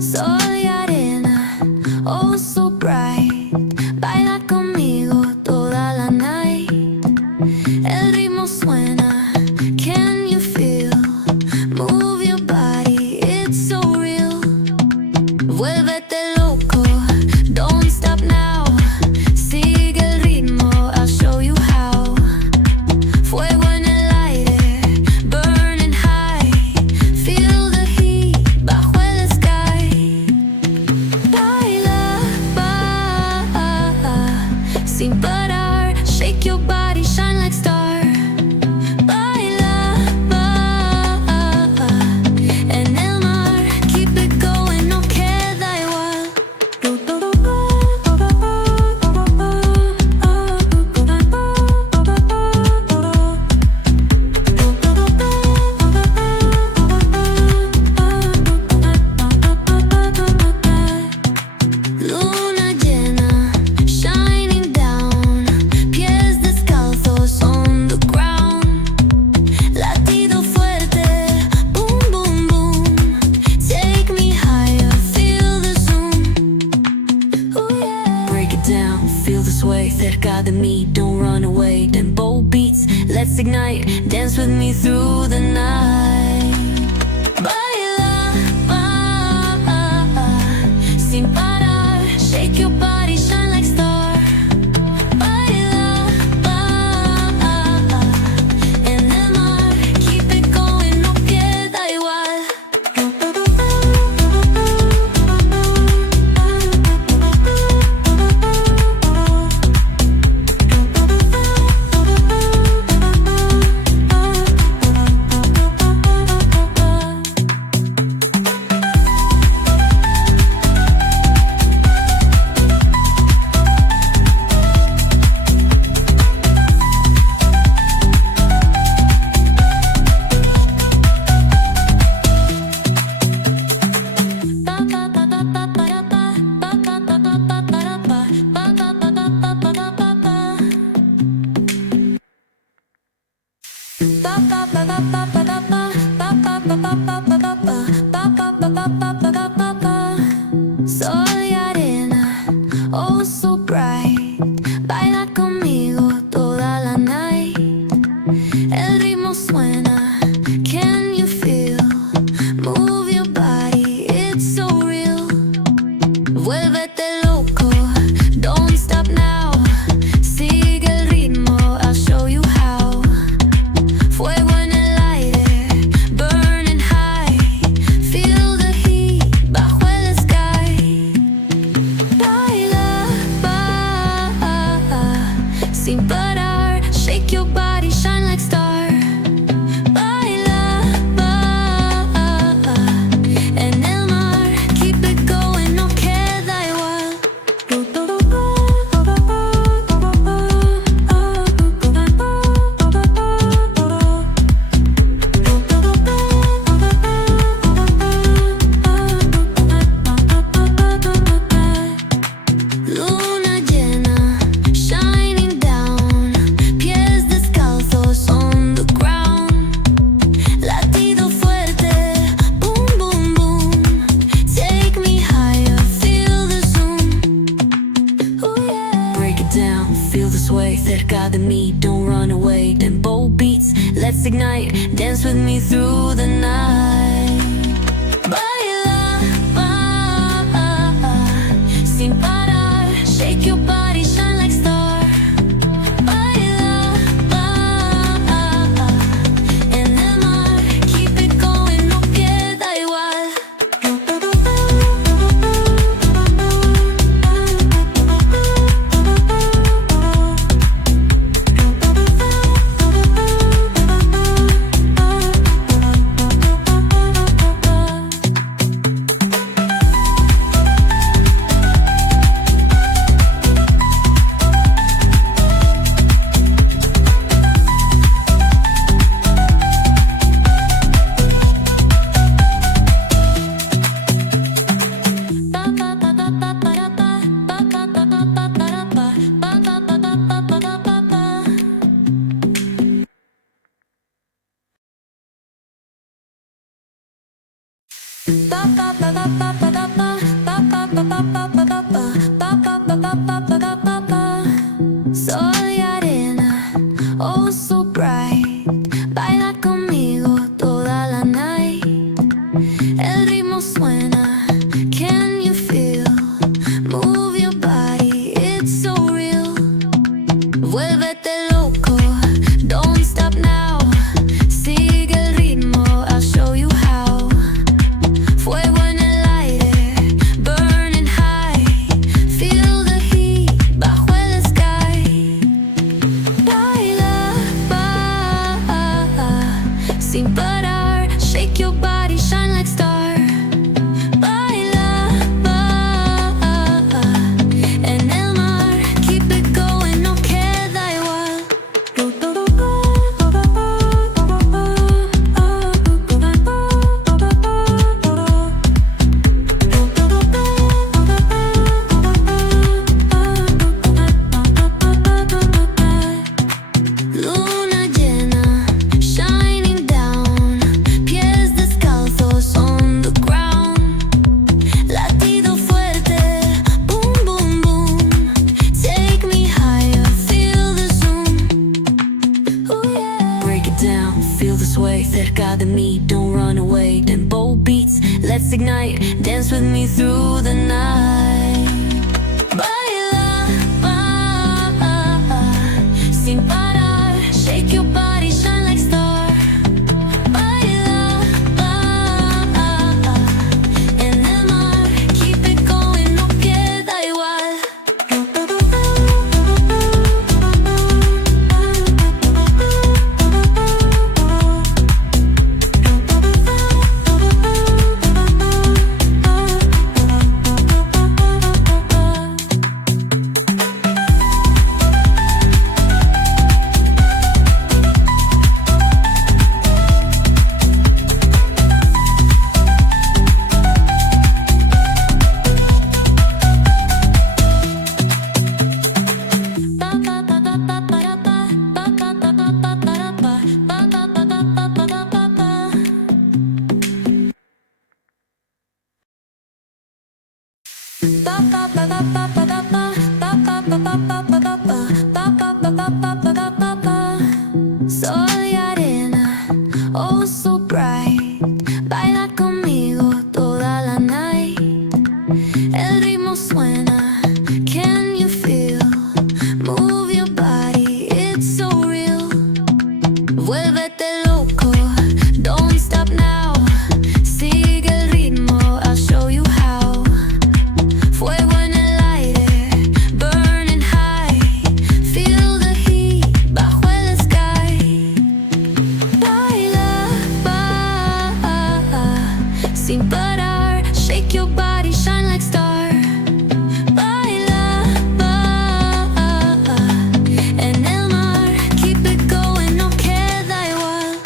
Soy arena, oh so bright. Baila conmigo toda la night. El ritmo suena, can you feel? Move your body, it's so real. Vuélvete loco, don't stop now. Sigue el ritmo, I'll show you how. Fuego en el aire, burning high. Feel the heat bajo el sky. Baila, sin parar. Shake your body, shine like star. Baila, en el mar. Keep it going, no queda igual. Luna llena, shining down. Pies descalzos on the ground. Latido fuerte, boom, boom, boom. Take me higher, feel the zoom. Ooh, yeah. Break it down, feel the sway. Cerca de mí, don't run away. Tempo beats, let's ignite. Dance with me through the night. Baila, sin parar. Shake your body, shine like star. Baila, en el mar. Keep it going, no queda igual. Soy arena, oh so bright. Baila conmigo toda la night. El ritmo suena, can you feel? Move your body, it's so real. Vuélvete loco, don't stop now. Sigue el ritmo, I'll show you how. Fuego en el aire, burning high. Feel the heat bajo el sky. Baila, sin parar. Shake your body, shine like star. Baila, en el mar. Keep it going, no queda igual. Luna llena, shining down. Pies descalzos on the ground. Latido fuerte, boom, boom, boom. Take me higher, feel the zoom. Ooh, yeah. Break it down, feel the sway. Cerca de mí, don't run away. Tempo beats, let's ignite. Dance with me through the night. Baila, sin parar. Shake your body, shine like star. Baila, en el mar. Keep it going, no queda igual. Sol y arena, oh so bright. Baila conmigo toda la night. El ritmo suena, can you feel? Move your body, it's so real. Vuélvete loco, don't stop now. Sigue el ritmo, I'll show you how. Fuego en el aire, burning high. Feel the heat bajo el sky. Baila, sin parar. Shake your body, shine like star. Baila, en el mar. Keep it going, no queda igual. Luna llena, shining down. Pies descalzos on the ground. Latido fuerte, boom, boom, boom. Take me higher, feel the zoom. Ooh, yeah. Break it down, feel the sway. Cerca de mí, don't run away. Tempo beats, let's ignite. Dance with me through the night. Baila, sin parar. Shake your body, shine like star. Baila, en el mar. Keep it going, no queda igual. Sol y arena, oh so bright. Baila conmigo toda la night. El ritmo suena, can you feel? Move your body, it's so real. Vuélvete loco, don't stop now. Sigue el ritmo, I'll show you how. Fuego en el aire, burning high. Feel the heat bajo el sky. Baila, sin parar. Shake your body, shine like star. Baila, en el mar. Keep it going, no queda igual.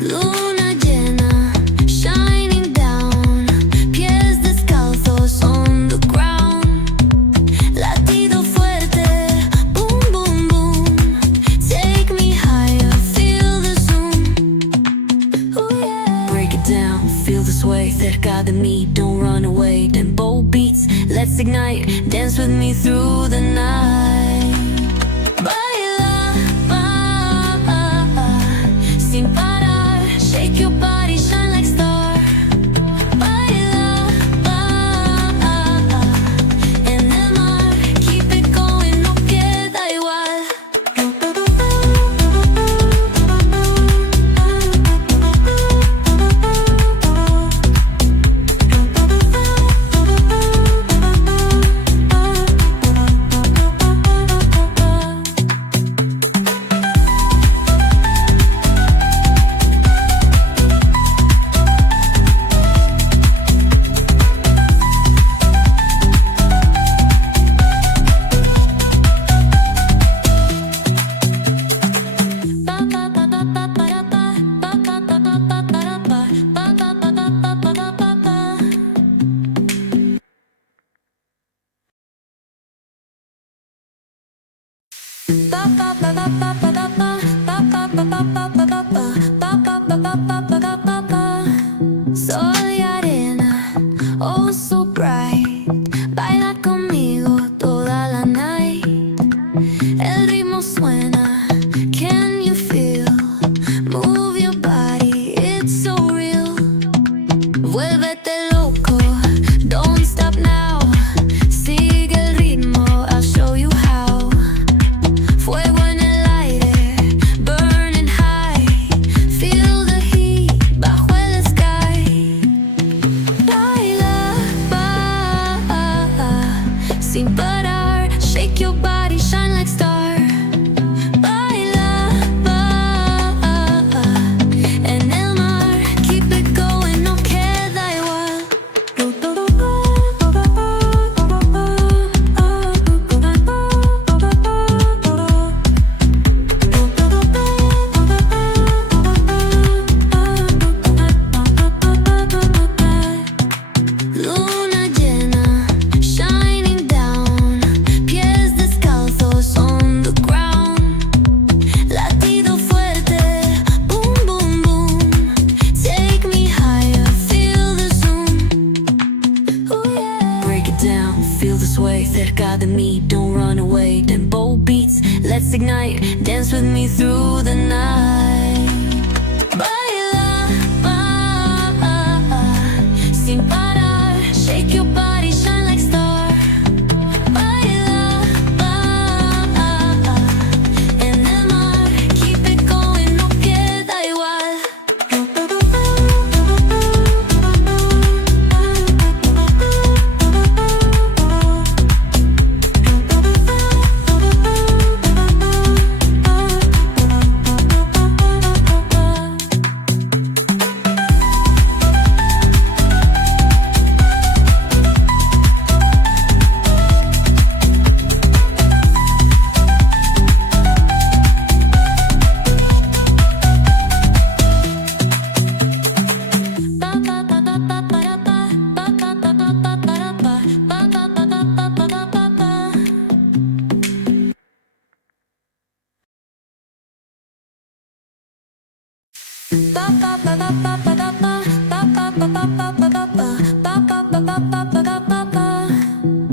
Luna llena, shining down. Pies descalzos on the ground. Latido fuerte, boom, boom, boom. Take me higher, feel the zoom. Ooh, yeah. Break it down, feel the sway. Cerca de mí, don't run away. Tempo beats, let's ignite. Dance with me through the night. Baila, sin parar. Shake your body, shine like star. Baila, en el mar. Keep it going, no queda igual.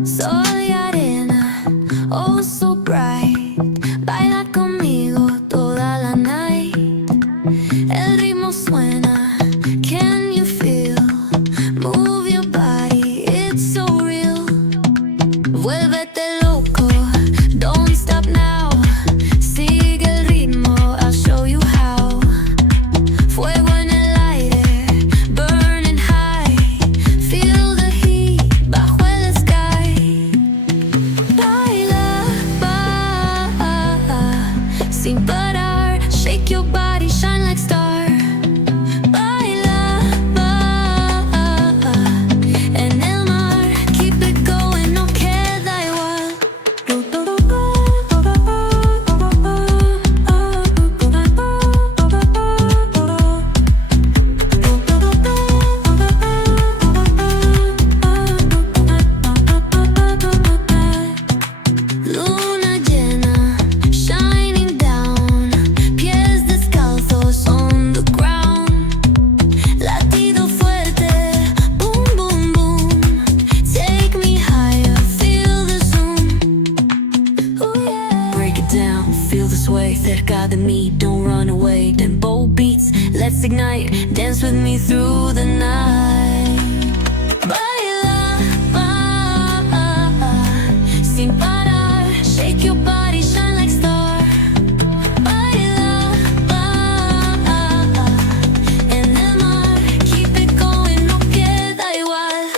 Sol y arena, oh so bright. Baila conmigo toda la night. El ritmo suena, can you feel? Move your body, it's so real. Vuélvete loco, don't stop now. Sigue el ritmo, I'll show you how. Fuego en el aire, burning high. Feel the heat bajo el sky. Baila, sin parar. Shake your body, shine like star. Baila, en el mar. Keep it going, no queda igual. Luna llena, shining down. Pies descalzos on the ground. Latido fuerte, boom, boom, boom. Take me higher, feel the zoom. Ooh, yeah. Break it down, feel the sway. Cerca de mí, don't run away. Tempo beats, let's ignite. Dance with me through the night. Baila, sin parar. Shake your body, shine like star. Baila, en el mar. Keep it going, no queda igual.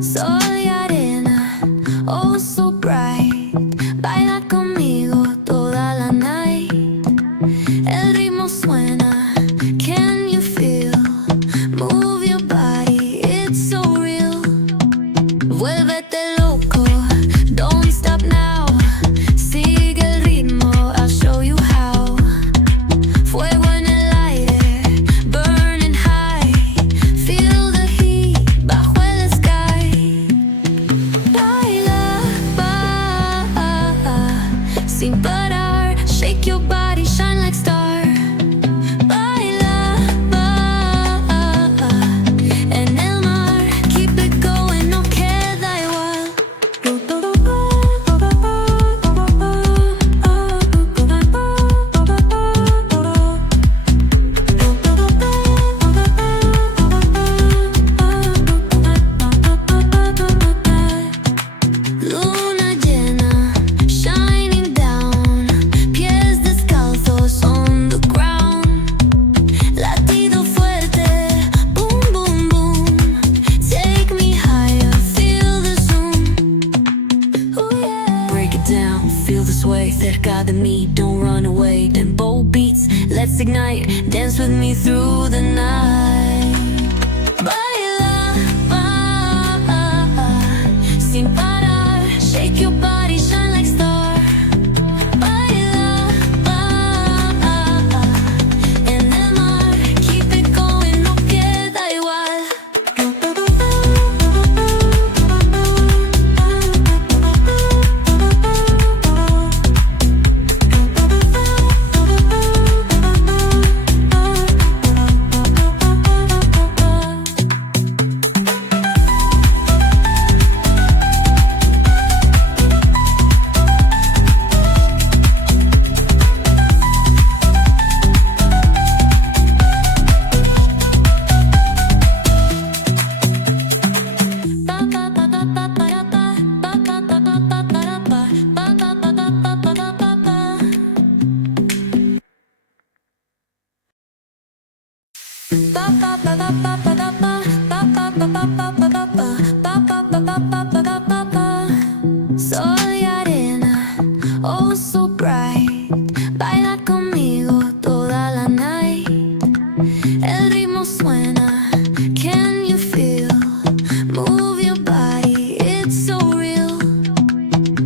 Sol y arena, oh so bright. Baila conmigo toda la night. El ritmo suena, can you feel? Move your body, it's so real. Vuélvete loco, don't stop now. Sigue el ritmo, I'll show you how. Fuego en el aire, burning high. Feel the heat bajo el sky. Baila, sin parar. Shake your body, shine like star. Baila, en el mar. Keep it going, no queda igual. Luna llena, shining down. Pies descalzos on the ground. Latido fuerte, boom, boom, boom. Take me higher, feel the zoom. Ooh, yeah. Break it down, feel the sway. Cerca de mí, don't run away. Tempo beats, let's ignite. Dance with me through the night. Baila, sin parar. Shake your body, shine like star. Baila, en el mar. Keep it going, no queda igual.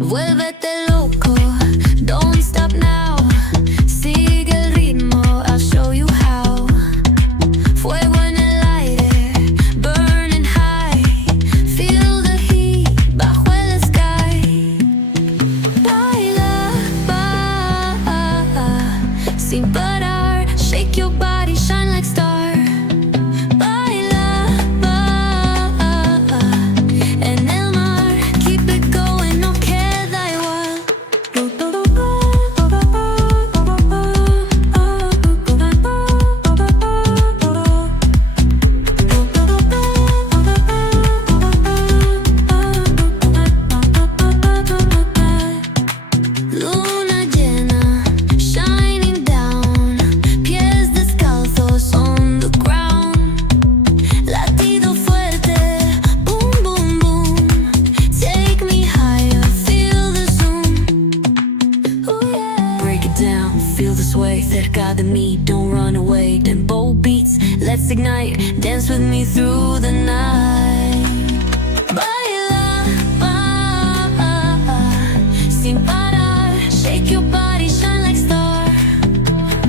Vuélvete loco, don't stop now. Sigue el ritmo, I'll show you how. Fuego en el aire, burning high. Feel the heat bajo el sky. Baila, sin parar. Shake your body, shine like star. Baila, en el mar. Keep it going, no queda igual. Luna llena, shining down. Pies descalzos on the ground. Latido fuerte, boom, boom, boom. Take me higher, feel the zoom. Ooh, yeah. Break it down, feel the sway. Cerca de mí, don't run away. Tempo beats, let's ignite. Dance with me through the night. Baila, sin parar. Shake your body, shine like star.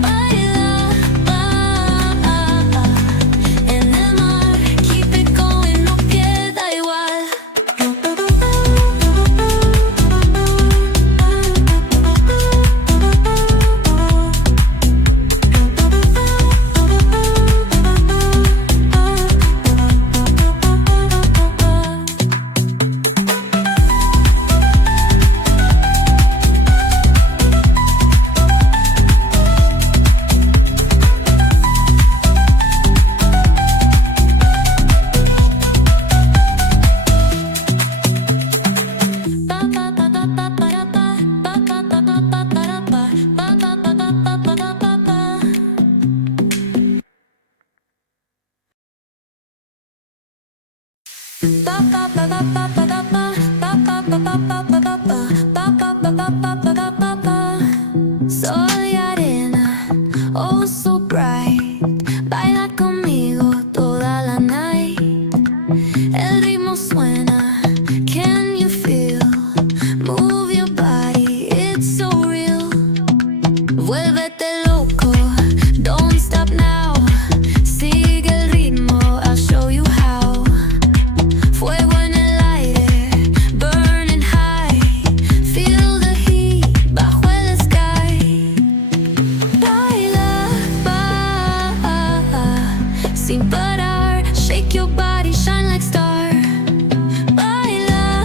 Baila, en el mar. Keep it going, no queda igual. Sol y arena, oh so bright. Baila conmigo toda la night. El ritmo suena, can you feel? Move your body, it's so real. Vuélvete loco, don't stop now. Sigue el ritmo, I'll show you how. Fuego en el aire, burning high. Feel the heat bajo el sky. Baila, sin parar. Shake your body, shine like star. Baila,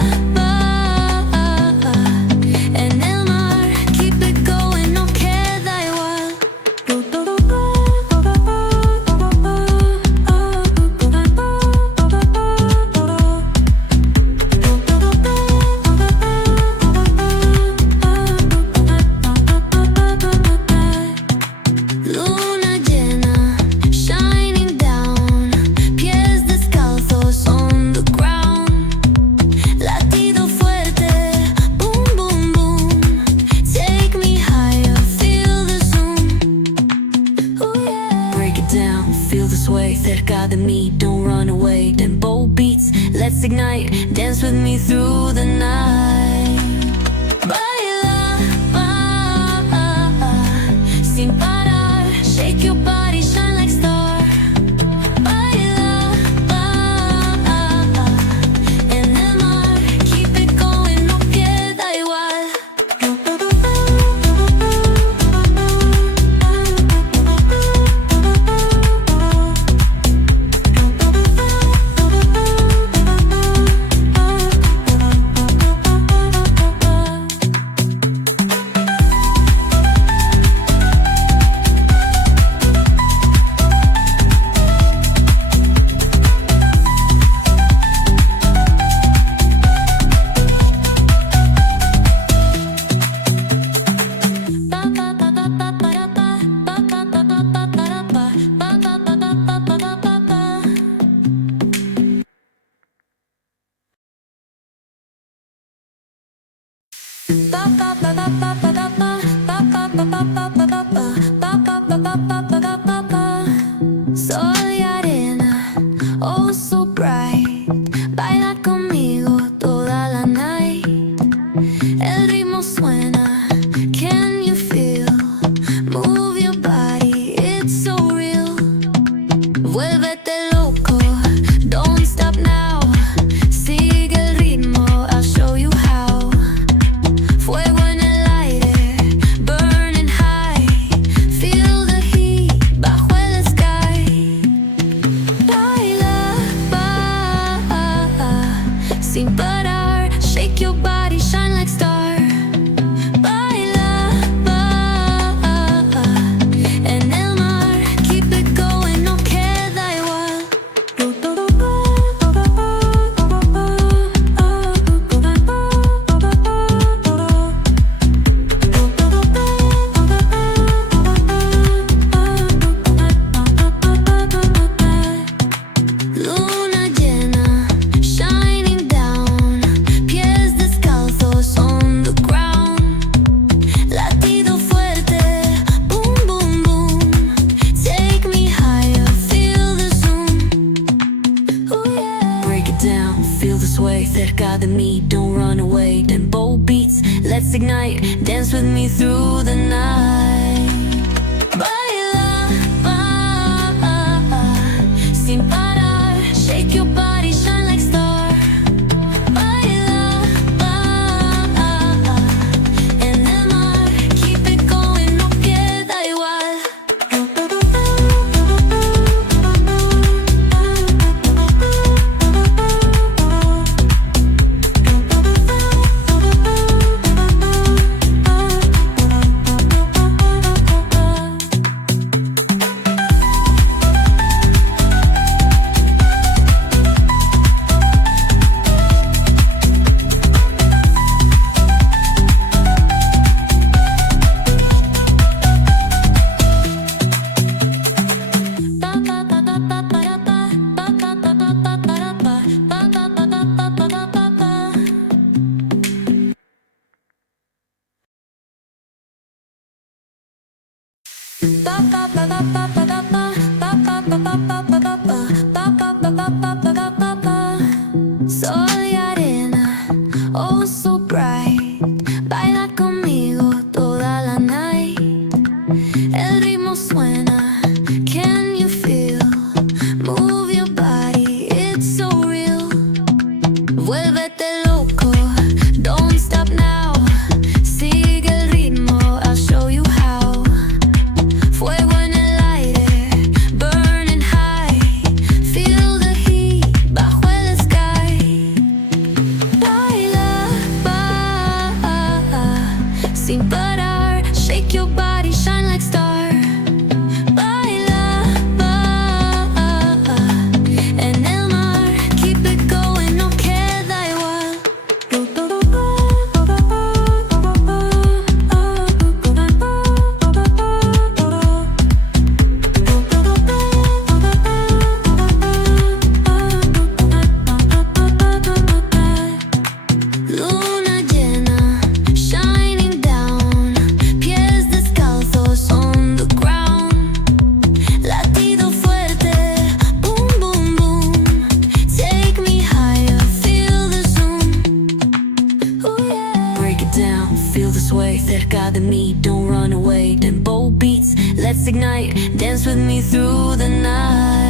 en el mar. Keep it going, no queda igual. Luna llena, shining down. Pies descalzos on the ground. Latido fuerte, boom, boom, boom. Take me higher, feel the zoom. Ooh, yeah. Break it down, feel the sway. Cerca de mí, don't run away. Tempo beats, let's ignite. Dance with me through the night. Baila, sin parar. Shake your body, shine like star. Baila, en el mar. Keep it going, no queda igual. El ritmo suena, can you feel? Move your body, it's so real. Vuélvete loco, don't stop now. Sigue el ritmo, I'll show you how. Fuego en el aire, burning high. Feel the heat bajo el sky. Baila, sin parar. Shake your body, shine like star. Baila, en el mar. Keep it going, no queda igual. Luna llena, shining down. Pies descalzos on the ground. Latido fuerte, boom, boom, boom. Take me higher, feel the zoom. Oh yeah. Break it down, feel the sway. Cerca de mí, don't run away. Tempo beats, let's ignite. Dance with me through the night. Baila, sin parar. Shake your body, shine like star. Baila, en el mar. Keep it going, no queda igual. Sol y arena, oh so bright. Baila conmigo toda la night. El ritmo suena, can you feel? Move your body, it's so real. Vuélvete loco, don't stop now. Sigue el ritmo, I'll show you how. Fuego en el aire, burning high. Feel the heat bajo el sky. Baila, sin parar. Shake your body, shine like star. Baila, en el mar. Keep it going, no queda igual. Luna llena, shining down. Pies descalzos on the ground. Latido fuerte, boom, boom, boom. Take me higher, feel the zoom. Oh yeah. Break it down, feel the sway. Cerca de mí, don't run away. Tempo beats, let's ignite. Dance with me through the night.